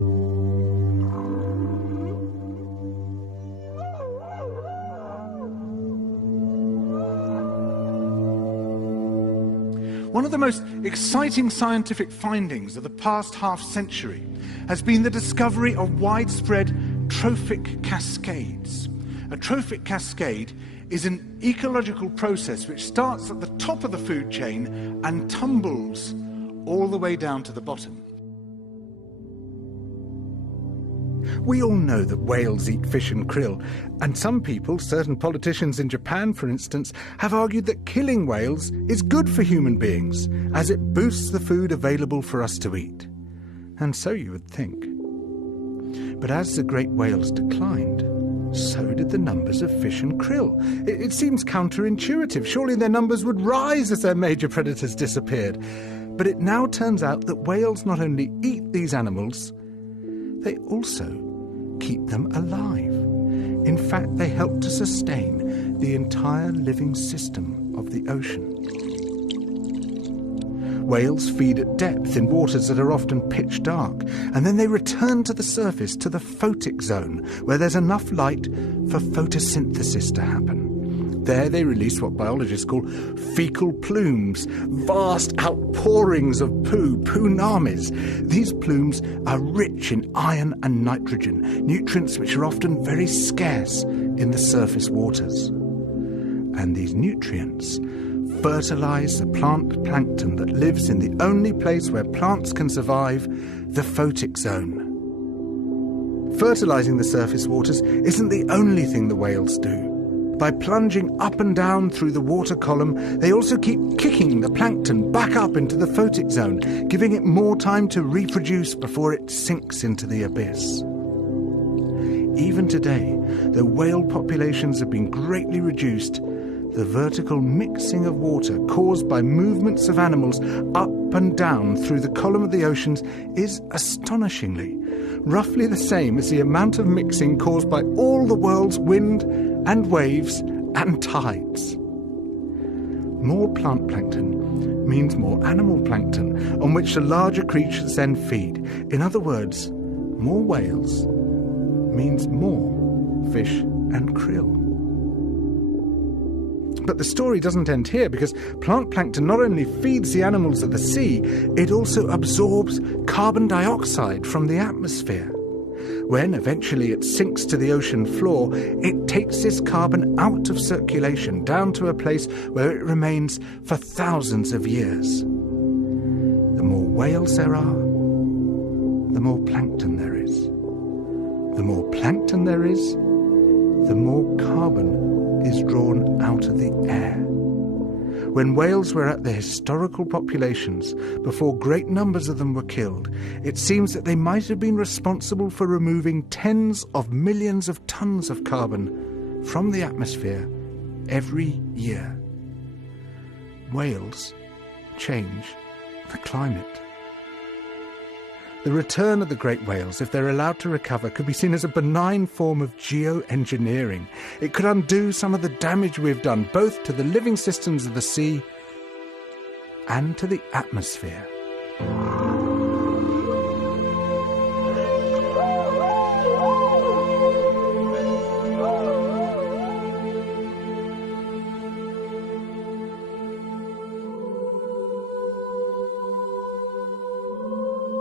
One of the most exciting scientific findings of the past half-century has been the discovery of widespread trophic cascades. A trophic cascade is an ecological process which starts at the top of the food chain and tumbles all the way down to the bottom. We all know that whales eat fish and krill, and some people, certain politicians in Japan for instance, have argued that killing whales is good for human beings, as it boosts the food available for us to eat. And so you would think. But as the great whales declined, so did the numbers of fish and krill. It seems counterintuitive. Surely their numbers would rise as their major predators disappeared. But it now turns out that whales not only eat these animals, they also keep them alive. In fact, they help to sustain the entire living system of the ocean. Whales feed at depth in waters that are often pitch dark, and then they return to the surface, to the photic zone, where there's enough light for photosynthesis to happen. There they release what biologists call fecal plumes, vast outpourings of poo, poonamis. These plumes are rich in iron and nitrogen, nutrients which are often very scarce in the surface waters. And these nutrients fertilize the plant plankton that lives in the only place where plants can survive, the photic zone. Fertilizing the surface waters isn't the only thing the whales do. By plunging up and down through the water column, they also keep kicking the plankton back up into the photic zone, giving it more time to reproduce before it sinks into the abyss. Even today, though whale populations have been greatly reduced, the vertical mixing of water caused by movements of animals up and down through the column of the oceans is astonishingly roughly the same as the amount of mixing caused by all the world's wind and waves and tides. More plant plankton means more animal plankton, on which the larger creatures then feed. In other words, more whales means more fish and krill. But the story doesn't end here, because plant plankton not only feeds the animals of the sea, it also absorbs carbon dioxide from the atmosphere. When eventually it sinks to the ocean floor, it takes this carbon out of circulation down to a place where it remains for thousands of years. The more whales there are, the more plankton there is. The more plankton there is, the more carbon is drawn out of the air. When whales were at their historical populations, before great numbers of them were killed, it seems that they might have been responsible for removing tens of millions of tons of carbon from the atmosphere every year. Whales change the climate. The return of the great whales, if they're allowed to recover, could be seen as a benign form of geoengineering. It could undo some of the damage we've done, both to the living systems of the sea and to the atmosphere.